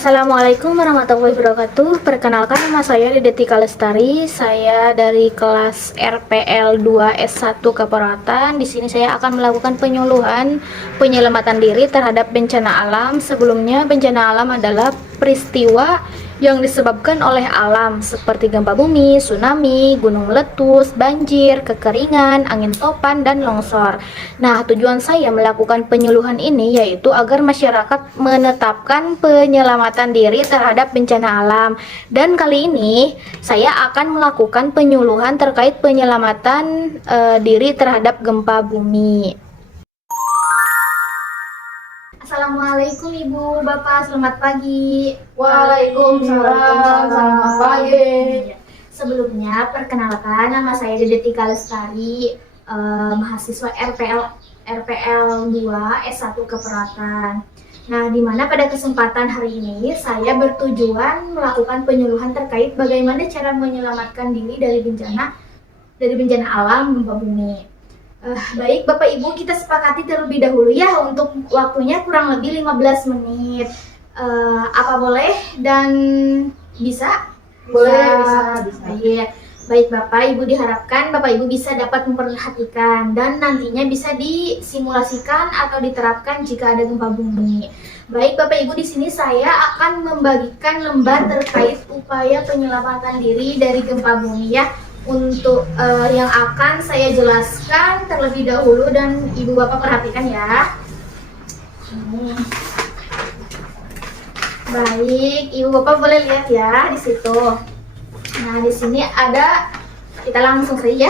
Assalamualaikum warahmatullahi wabarakatuh. Perkenalkan, nama saya Dedetika Lestari. Saya dari kelas RPL 2 S1 Keperawatan. Di sini saya akan melakukan penyuluhan penyelamatan diri terhadap bencana alam. Sebelumnya, bencana alam adalah peristiwa yang disebabkan oleh alam seperti gempa bumi, tsunami, gunung meletus, banjir, kekeringan, angin topan, dan longsor. Nah, tujuan saya melakukan penyuluhan ini yaitu agar masyarakat menetapkan penyelamatan diri terhadap bencana alam. Dan kali ini saya akan melakukan penyuluhan terkait penyelamatan diri terhadap gempa bumi. Assalamualaikum Ibu, Bapak, selamat pagi. Waalaikumsalam, selamat pagi. Sebelumnya, perkenalkan, nama saya Dedetika Lestari, mahasiswa RPL 2 S1 Keperawatan. Nah, di mana pada kesempatan hari ini saya bertujuan melakukan penyuluhan terkait bagaimana cara menyelamatkan diri dari bencana alam gempa bumi. Baik Bapak Ibu, kita sepakati terlebih dahulu ya untuk waktunya kurang lebih 15 menit. Apa boleh dan bisa? Bisa. Baik Bapak Ibu, diharapkan Bapak Ibu bisa dapat memperhatikan dan nantinya bisa disimulasikan atau diterapkan jika ada gempa bumi. Baik Bapak Ibu, di sini saya akan membagikan lembar terkait upaya penyelamatan diri dari gempa bumi ya. Untuk yang akan saya jelaskan terlebih dahulu dan Ibu Bapak perhatikan ya. Baik, Ibu Bapak boleh lihat ya di situ. Nah, di sini ada, kita langsung saja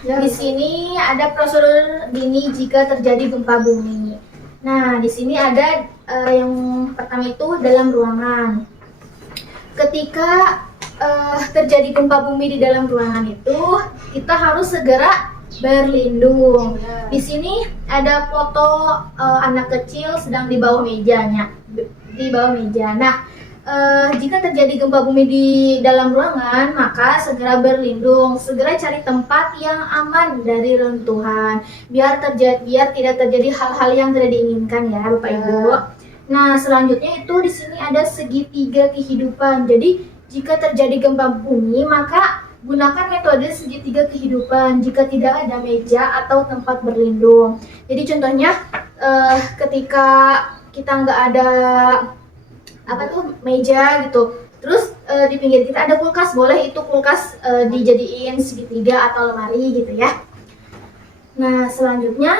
ya. Di sini ada prosedur dini jika terjadi gempa bumi. Nah, di sini ada yang pertama itu dalam ruangan. Ketika terjadi gempa bumi di dalam ruangan itu, kita harus segera berlindung. Di sini ada foto anak kecil sedang di bawah mejanya, di bawah meja. Nah, jika terjadi gempa bumi di dalam ruangan, maka segera berlindung, segera cari tempat yang aman dari runtuhan, biar tidak terjadi hal-hal yang tidak diinginkan ya, Bapak Ibu. Nah, selanjutnya itu di sini ada segitiga kehidupan. Jadi jika terjadi gempa bumi, maka gunakan metode segitiga kehidupan jika tidak ada meja atau tempat berlindung. Jadi contohnya ketika kita nggak ada meja gitu, terus di pinggir kita ada kulkas, boleh itu kulkas dijadiin segitiga atau lemari gitu ya. Nah, selanjutnya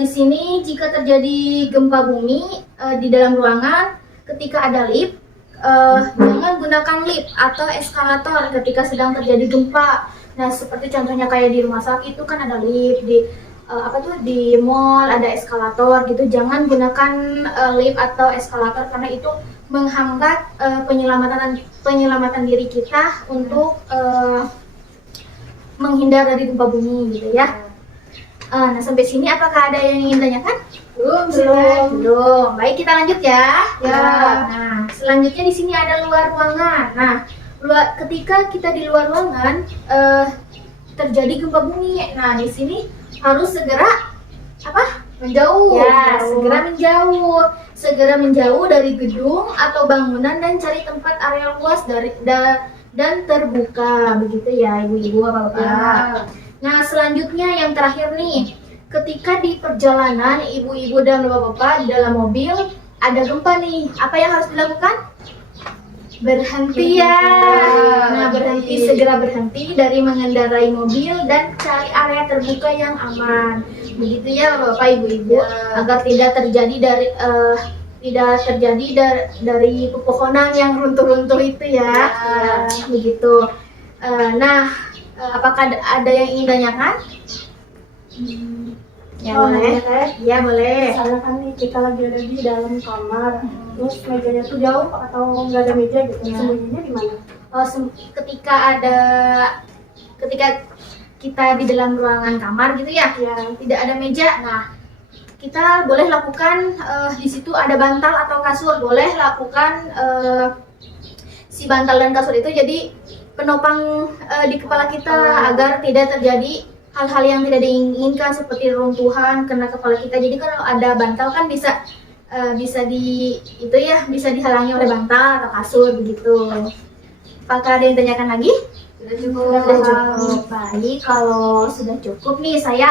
di sini jika terjadi gempa bumi di dalam ruangan, ketika ada lift, jangan gunakan lift atau eskalator ketika sedang terjadi gempa. Nah, seperti contohnya kayak di rumah sakit itu kan ada lift, di mall ada eskalator gitu. Jangan gunakan lift atau eskalator karena itu menghambat penyelamatan diri kita untuk menghindar dari gempa bumi gitu ya. Nah, sampai sini apakah ada yang ingin tanyakan? Belum. Baik, kita lanjut ya. Nah, selanjutnya di sini ada luar ruangan. Nah, ketika kita di luar ruangan terjadi gempa bumi. Nah, di sini harus segera menjauh. Ya, segera menjauh dari gedung atau bangunan dan cari tempat area luas dan terbuka. Begitu ya, Ibu-ibu, Bapak-bapak. Nah, selanjutnya yang terakhir nih, ketika di perjalanan ibu-ibu dan bapak-bapak di dalam mobil ada gempa nih, apa yang harus dilakukan? Berhenti ya. Nah, segera berhenti dari mengendarai mobil dan cari area terbuka yang aman. Begitu ya Bapak Ibu-ibu, agar tidak terjadi dari pepohonan yang runtuh-runtuh itu ya. Begitu. Nah, apakah ada yang ingin tanyakan? Ya, boleh. Ya, boleh. Misalnya kan nih kita lagi ada di dalam kamar, terus mejanya tuh jauh atau nggak ada meja gitu, sembunyinya di mana? Ketika kita di dalam ruangan kamar gitu ya, tidak ada meja. Nah, kita boleh lakukan di situ ada bantal atau kasur, boleh lakukan si bantal dan kasur itu jadi penopang di kepala kita agar tidak terjadi hal-hal yang tidak diinginkan seperti runtuhan kena kepala kita. Jadi kalau ada bantal kan bisa bisa bisa dihalangi oleh bantal atau kasur begitu. Apakah ada yang ditanyakan lagi? Sudah cukup. Sudah cukup. Baik, kalau sudah cukup nih, saya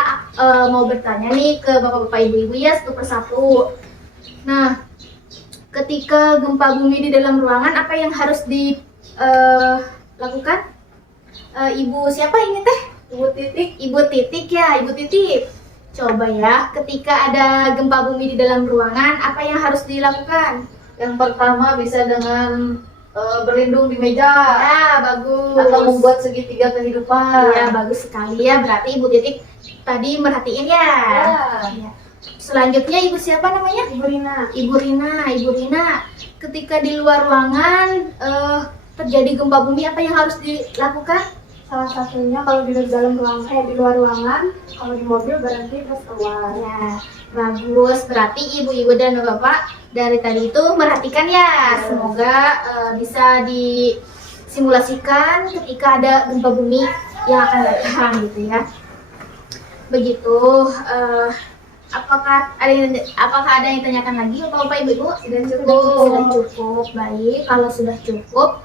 mau bertanya nih ke bapak-bapak ibu-ibu ya satu persatu. Nah, ketika gempa bumi di dalam ruangan, apa yang harus dilakukan? Ibu siapa ini teh? Ibu Titik. Ibu Titik ya, Ibu Titik. Coba ya, ketika ada gempa bumi di dalam ruangan, apa yang harus dilakukan? Yang pertama bisa dengan berlindung di meja. Ya, bagus. Atau membuat segitiga kehidupan. Ya, bagus sekali ya. Berarti Ibu Titik tadi merhatiin ya. Ya. Selanjutnya Ibu siapa namanya? Ibu Rina. Ibu Rina. Ibu Rina, ketika di luar ruangan terjadi gempa bumi, apa yang harus dilakukan? Salah satunya kalau di dalam ruangan, di luar ruangan, kalau di mobil berarti terus keluar. Ya, bagus. Berarti ibu-ibu dan bapak dari tadi itu merhatikan ya. Semoga bisa disimulasikan ketika ada gempa bumi yang akan datang gitu ya. Begitu. Apakah ada yang ditanyakan lagi bapak ibu-ibu? Sudah cukup. Sudah cukup. Baik, kalau sudah cukup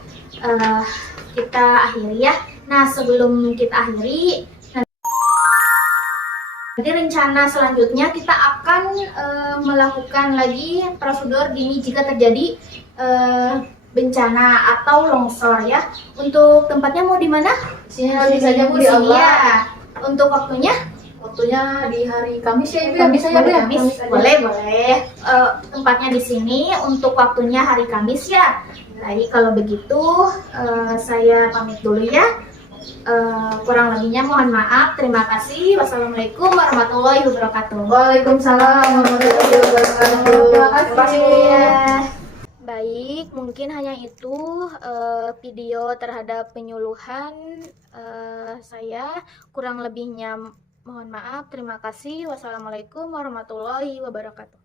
kita akhiri ya. Nah, sebelum kita akhiri, nanti rencana selanjutnya kita akan melakukan lagi prosedur dini jika terjadi bencana atau longsor ya. Untuk tempatnya mau di mana? Isinya bisa aja Bu Di di sini aula. ya. Untuk waktunya? Waktunya di hari Kamis ya Ibu ya, bisa ya Bu ya? Kamis. Boleh. Tempatnya di sini untuk waktunya hari Kamis ya. Baik, kalau begitu saya pamit dulu ya. Kurang lebihnya mohon maaf. Terima kasih. Wassalamualaikum warahmatullahi wabarakatuh. Waalaikumsalam warahmatullahi wabarakatuh. Terima kasih. Ya. Baik, mungkin hanya itu video terhadap penyuluhan saya. Kurang lebihnya mohon maaf. Terima kasih. Wassalamualaikum warahmatullahi wabarakatuh.